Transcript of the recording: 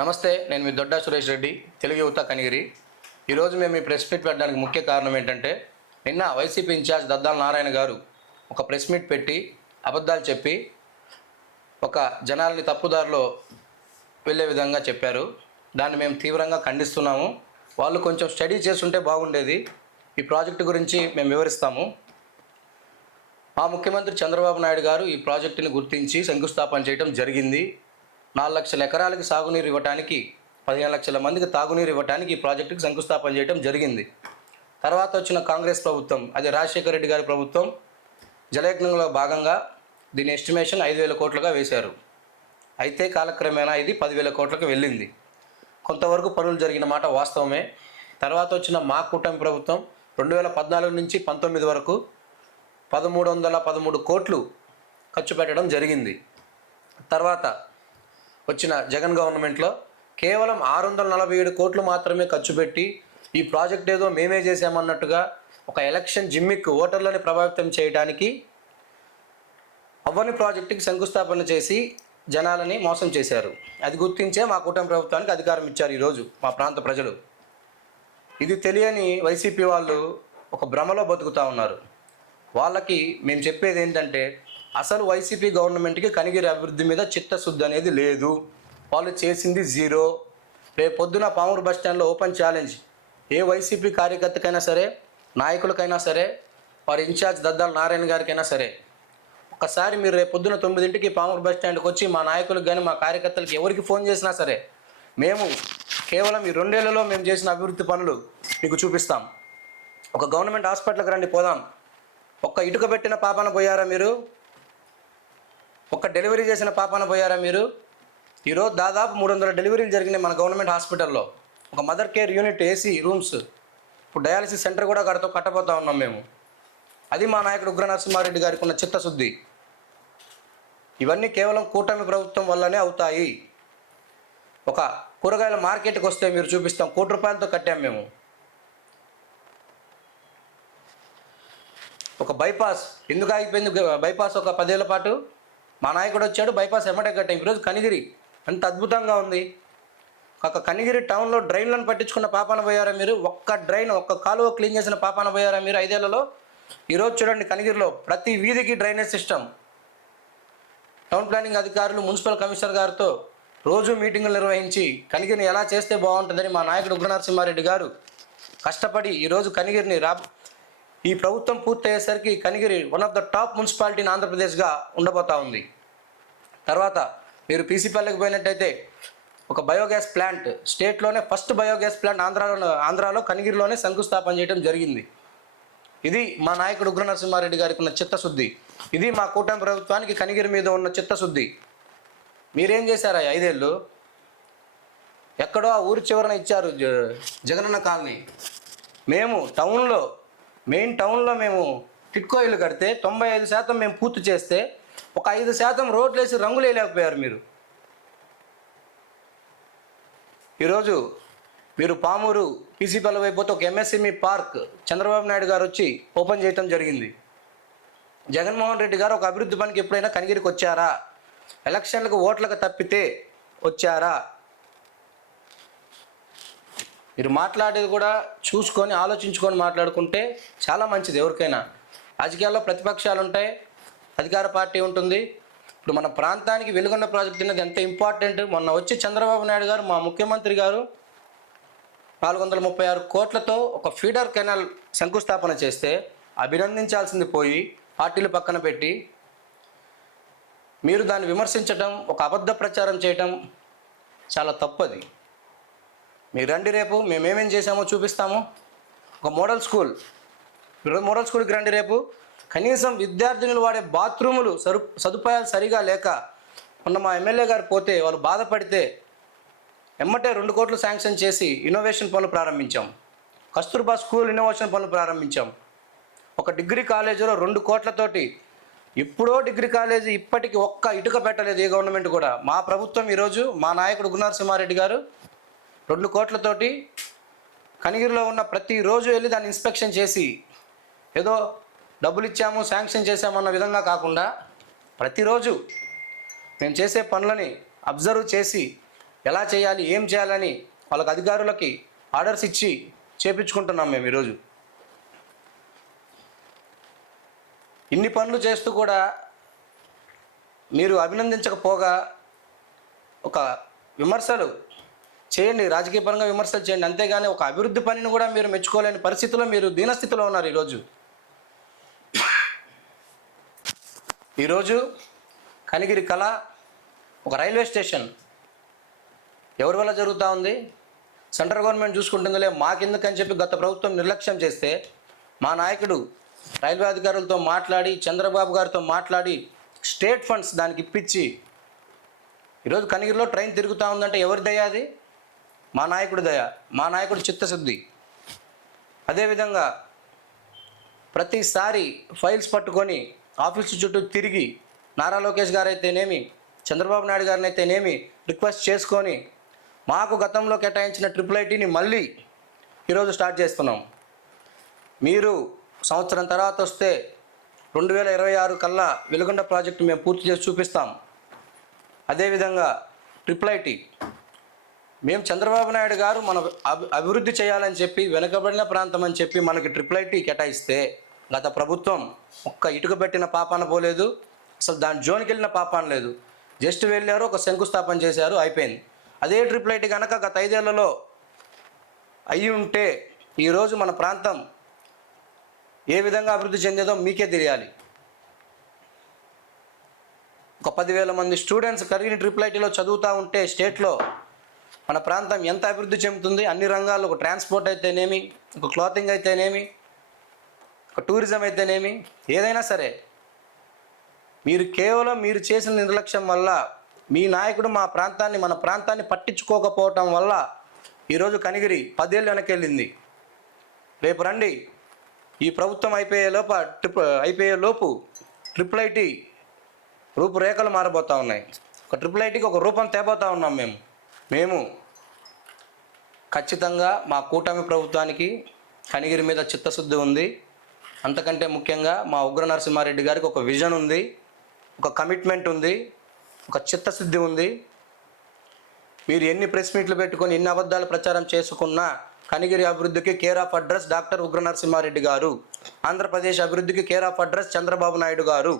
నమస్తే, నేను మీ దొడ్డా సురేష్ రెడ్డి, తెలుగు యువత కనిగిరి. ఈరోజు మేము ఈ ప్రెస్ మీట్ పెట్టడానికి ముఖ్య కారణం ఏంటంటే, నిన్న వైసీపీ ఇన్ఛార్జ్ దద్దాల నారాయణ గారు ఒక ప్రెస్ మీట్ పెట్టి అబద్ధాలు చెప్పి ఒక జనాల్ని తప్పుదారిలో వెళ్ళే విధంగా చెప్పారు. దాన్ని మేము తీవ్రంగా ఖండిస్తున్నాము. వాళ్ళు కొంచెం స్టడీ చేస్తుంటే బాగుండేది. ఈ ప్రాజెక్టు గురించి మేము వివరిస్తాము. మా ముఖ్యమంత్రి చంద్రబాబు నాయుడు గారు ఈ ప్రాజెక్టుని గుర్తించి శంకుస్థాపన చేయడం జరిగింది. 4 లక్షల ఎకరాలకి సాగునీరు ఇవ్వడానికి, 15 లక్షల మందికి తాగునీరు ఇవ్వడానికి ఈ ప్రాజెక్టుకి శంకుస్థాపన చేయడం జరిగింది. తర్వాత వచ్చిన కాంగ్రెస్ ప్రభుత్వం, అదే రాజశేఖర రెడ్డి గారి ప్రభుత్వం, జలయజ్ఞంలో భాగంగా దీని ఎస్టిమేషన్ 5,000 కోట్లుగా వేశారు. అయితే కాలక్రమేణా ఇది 10,000 కోట్లకు వెళ్ళింది. కొంతవరకు పనులు జరిగిన మాట వాస్తవమే. తర్వాత వచ్చిన మా కూటమి ప్రభుత్వం 2014 నుంచి 19 వరకు 1,313 కోట్లు ఖర్చు పెట్టడం జరిగింది. తర్వాత వచ్చిన జగన్ గవర్నమెంట్లో కేవలం 647 కోట్లు మాత్రమే ఖర్చు పెట్టి ఈ ప్రాజెక్ట్ ఏదో మేమే చేసామన్నట్టుగా ఒక ఎలక్షన్ జిమ్మిక్ ఓటర్లని ప్రభావితం చేయడానికి అవ్వని ప్రాజెక్టుకి శంకుస్థాపన చేసి జనాలని మోసం చేశారు. అది గుర్తించే మా కూటమి ప్రభుత్వానికి అధికారం ఇచ్చారు ఈరోజు మా ప్రాంత ప్రజలు. ఇది తెలియని వైసీపీ వాళ్ళు ఒక భ్రమలో బతుకుతూ ఉన్నారు. వాళ్ళకి మేము చెప్పేది ఏంటంటే, అసలు వైసీపీ గవర్నమెంట్కి కనిగిరి అభివృద్ధి మీద చిత్తశుద్ధి అనేది లేదు. వాళ్ళు చేసింది జీరో. రేపు పొద్దున పామూరు బస్టాండ్లో ఓపెన్ ఛాలెంజ్ ఏ వైసీపీ కార్యకర్తకైనా సరే, నాయకులకైనా సరే, వారి ఇన్ఛార్జ్ దద్దాల నారాయణ గారికైనా సరే, ఒకసారి మీరు రేపు పొద్దున 9ంటికి పామూరు బస్టాండ్కి వచ్చి మా నాయకులకు కానీ మా కార్యకర్తలకు ఎవరికి ఫోన్ చేసినా సరే, మేము కేవలం ఈ 2 ఏళ్లలో మేము చేసిన అభివృద్ధి పనులు మీకు చూపిస్తాం. ఒక గవర్నమెంట్ హాస్పిటల్కి రండి, పోదాం. ఒక్క ఇటుక పెట్టిన పాపాన పోయారా మీరు? ఒక్క డెలివరీ చేసిన పాపాన పోయారా మీరు? ఈరోజు దాదాపు 300 డెలివరీలు జరిగినాయి మన గవర్నమెంట్ హాస్పిటల్లో. ఒక mother care unit, AC rooms, ఇప్పుడు డయాలసిస్ సెంటర్ కూడా కట్టబోతా ఉన్నాం మేము. అది మా నాయకుడు ఉగ్ర నరసింహారెడ్డి గారికి ఉన్న చిత్తశుద్ధి. ఇవన్నీ కేవలం కూటమి ప్రభుత్వం వల్లనే అవుతాయి. ఒక కూరగాయల మార్కెట్కి వస్తే మీరు చూపిస్తాం, 1 కోటి రూపాయలతో కట్టాం మేము. ఒక బైపాస్ ఎందుకు ఆగిపోయింది? బైపాస్ ఒక 10 ఏళ్ల పాటు మా నాయకుడు వచ్చాడు, బైపాస్ ఎమ్మటే కట్టాం. ఈరోజు కనిగిరి ఎంత అద్భుతంగా ఉంది. ఒక కనిగిరి టౌన్లో డ్రైన్లను పట్టించుకున్న పాపాన పోయారా మీరు? ఒక్క డ్రైన్, ఒక్క కాలువ క్లీన్ చేసిన పాపాన పోయారా మీరు 5 ఏళ్లలో? ఈరోజు చూడండి, కనిగిరిలో ప్రతి వీధికి డ్రైనేజ్ సిస్టమ్. టౌన్ ప్లానింగ్ అధికారులు మున్సిపల్ కమిషనర్ గారితో రోజు మీటింగులు నిర్వహించి కనిగిరిని ఎలా చేస్తే బాగుంటుందని మా నాయకుడు ఉగ్ర నరసింహారెడ్డి గారు కష్టపడి ఈరోజు కనిగిరిని ఈ ప్రభుత్వం పూర్తయ్యేసరికి Kanigiri one of the top municipality in ఆంధ్రప్రదేశ్గా ఉండబోతా ఉంది. తర్వాత మీరు పీసీపల్లికి పోయినట్టయితే ఒక బయోగ్యాస్ ప్లాంట్, స్టేట్లోనే ఫస్ట్ బయోగ్యాస్ ప్లాంట్ ఆంధ్రాలో కనిగిరిలోనే శంకుస్థాపన చేయడం జరిగింది. ఇది మా నాయకుడు ఉగ్ర నరసింహారెడ్డి గారికి ఉన్న చిత్తశుద్ధి. ఇది మా కూటమి ప్రభుత్వానికి కనిగిరి మీద ఉన్న చిత్తశుద్ధి. మీరేం చేశారా 5 ఏళ్ళు? ఎక్కడో ఆ ఊరి చివరన ఇచ్చారు జగనన్న కాలనీ. మేము మెయిన్ టౌన్లో మేము టిట్కో ఇల్లు కడితే 95% మేము పూర్తి చేస్తే ఒక 5% రోడ్లు వేసి రంగులు వేయలేకపోయారు మీరు. ఈరోజు మీరు పామూరు పీసీపల్లి వైపోతే ఒక ఎంఎస్ఎంఈ పార్క్ చంద్రబాబు నాయుడు గారు వచ్చి ఓపెన్ చేయడం జరిగింది. జగన్మోహన్ రెడ్డి గారు ఒక అభివృద్ధి పనికి ఎప్పుడైనా కనిగిరికి వచ్చారా? ఎలక్షన్లకు ఓట్లకు తప్పితే వచ్చారా? మీరు మాట్లాడేది కూడా చూసుకొని ఆలోచించుకొని మాట్లాడుకుంటే చాలా మంచిది. ఎవరికైనా రాజకీయాల్లో ప్రతిపక్షాలు ఉంటాయి, అధికార పార్టీ ఉంటుంది. ఇప్పుడు మన ప్రాంతానికి వెలుగొండ ప్రాజెక్ట్ అనేది ఎంత ఇంపార్టెంట్. మొన్న వచ్చి చంద్రబాబు నాయుడు గారు, మా ముఖ్యమంత్రి గారు 436 కోట్లతో ఒక ఫీడర్ కెనాల్ శంకుస్థాపన చేస్తే అభినందించాల్సింది పోయి పార్టీలు పక్కన పెట్టి మీరు దాన్ని విమర్శించడం, ఒక అబద్ధ ప్రచారం చేయటం చాలా తప్పది. మీరు రండి, రేపు మేమేమేం చేసామో చూపిస్తాము. ఒక మోడల్ స్కూల్కి రండి రేపు. కనీసం విద్యార్థినులు వాడే బాత్రూములు సదుపాయాలు సరిగా లేక మొన్న మా ఎమ్మెల్యే గారు పోతే వాళ్ళు బాధపడితే ఎమ్మటే 2 కోట్లు శాంక్షన్ చేసి ఇన్నోవేషన్ పనులు ప్రారంభించాం. కస్తూర్బా స్కూల్ ఇన్నోవేషన్ పనులు ప్రారంభించాం. ఒక డిగ్రీ కాలేజీలో 2 కోట్లతోటి, ఇప్పుడో డిగ్రీ కాలేజీ ఇప్పటికి ఒక్క ఇటుక పెట్టలేదు ఏ గవర్నమెంట్ కూడా. మా ప్రభుత్వం ఈరోజు మా నాయకుడు ఉగ్ర నరసింహారెడ్డి గారు 2 కోట్లతోటి కనిగిరిలో ఉన్న ప్రతిరోజు వెళ్ళి దాన్ని ఇన్స్పెక్షన్ చేసి ఏదో డబ్బులు ఇచ్చాము శాంక్షన్ చేసామన్న విధంగా కాకుండా ప్రతిరోజు మేము చేసే పనులని అబ్జర్వ్ చేసి ఎలా చేయాలి, ఏం చేయాలని వాళ్ళకి అధికారులకి ఆర్డర్స్ ఇచ్చి చేపించుకుంటున్నాం మేము ఈరోజు. ఇన్ని పనులు చేస్తూ కూడా మీరు అభినందించకపోగా ఒక విమర్శలు చేయండి, రాజకీయ పరంగా విమర్శలు చేయండి, అంతేగాని ఒక అభివృద్ధి పనిని కూడా మీరు మెచ్చుకోలేని పరిస్థితిలో మీరు దీనస్థితిలో ఉన్నారు ఈరోజు. ఈరోజు కనిగిరి కళ ఒక రైల్వే స్టేషన్ ఎవరి వల్ల జరుగుతూ ఉంది? సెంట్రల్ గవర్నమెంట్ చూసుకుంటుందిలే, మాకెందుకని చెప్పి గత ప్రభుత్వం నిర్లక్ష్యం చేస్తే మా నాయకుడు రైల్వే అధికారులతో మాట్లాడి, చంద్రబాబు గారితో మాట్లాడి స్టేట్ ఫండ్స్ దానికి ఇప్పించి ఈరోజు కనిగిరిలో ట్రైన్ తిరుగుతూ ఉందంటే ఎవరి దయ అది? మా నాయకుడి దయ, మా నాయకుడి చిత్తశుద్ధి. అదేవిధంగా ప్రతిసారి ఫైల్స్ పట్టుకొని ఆఫీసు చుట్టూ తిరిగి నారా లోకేష్ గారు అయితేనేమి, చంద్రబాబు నాయుడు గారిని అయితేనేమి రిక్వెస్ట్ చేసుకొని మాకు గతంలో కేటాయించిన IIITని మళ్ళీ ఈరోజు స్టార్ట్ చేస్తున్నాం. మీరు సంవత్సరం తర్వాత వస్తే 2026 కల్లా వెలుగొండ ప్రాజెక్టు మేము పూర్తి చేసి చూపిస్తాం. అదేవిధంగా IIIT మేము చంద్రబాబు నాయుడు గారు మన అభివృద్ధి చేయాలని చెప్పి వెనుకబడిన ప్రాంతం అని చెప్పి మనకి IIIT కేటాయిస్తే గత ప్రభుత్వం ఒక్క ఇటుక పెట్టిన పాపాన పోలేదు, అసలు దాని జోనికి వెళ్ళిన పాపాన లేదు. జస్ట్ వెళ్ళారు, ఒక శంకుస్థాపన చేశారు, అయిపోయింది. అదే IIIT కనుక గత 5 ఏళ్లలో అయ్యి ఉంటే ఈరోజు మన ప్రాంతం ఏ విధంగా అభివృద్ధి చెందేదో మీకే తెలియాలి. ఒక 10,000 మంది స్టూడెంట్స్ కరిగిన IIITలో చదువుతూ ఉంటే స్టేట్లో మన ప్రాంతం ఎంత అభివృద్ధి చెందుతుంది? అన్ని రంగాల్లో, ఒక ట్రాన్స్పోర్ట్ అయితేనేమి, ఒక క్లాతింగ్ అయితేనేమి, ఒక టూరిజం అయితేనేమి, ఏదైనా సరే. మీరు కేవలం మీరు చేసిన నిర్లక్ష్యం వల్ల, మీ నాయకుడు మన ప్రాంతాన్ని పట్టించుకోకపోవటం వల్ల ఈరోజు కనిగిరి 10 ఏళ్ళు వెనకెళ్ళింది. రేపు రండి, ఈ ప్రభుత్వం అయిపోయే లోపు IIIT రూపురేఖలు మారబోతూ ఉన్నాయి. ఒక IIITకి ఒక రూపం తేబోతూ ఉన్నాం మేము ఖచ్చితంగా మా కూటమి ప్రభుత్వానికి కనిగిరి మీద చిత్తశుద్ధి ఉంది. అంతకంటే ముఖ్యంగా మా ఉగ్ర నరసింహారెడ్డి గారికి ఒక విజన్ ఉంది, ఒక కమిట్మెంట్ ఉంది, ఒక చిత్తశుద్ధి ఉంది. మీరు ఎన్ని ప్రెస్ మీట్లు పెట్టుకొని ఎన్ని అబద్ధాలు ప్రచారం చేసుకున్నా కనిగిరి అభివృద్ధికి కేర్ ఆఫ్ అడ్రస్ డాక్టర్ ఉగ్ర నరసింహారెడ్డి గారు, ఆంధ్రప్రదేశ్ అభివృద్ధికి care of address Chandrababu Naidu గారు.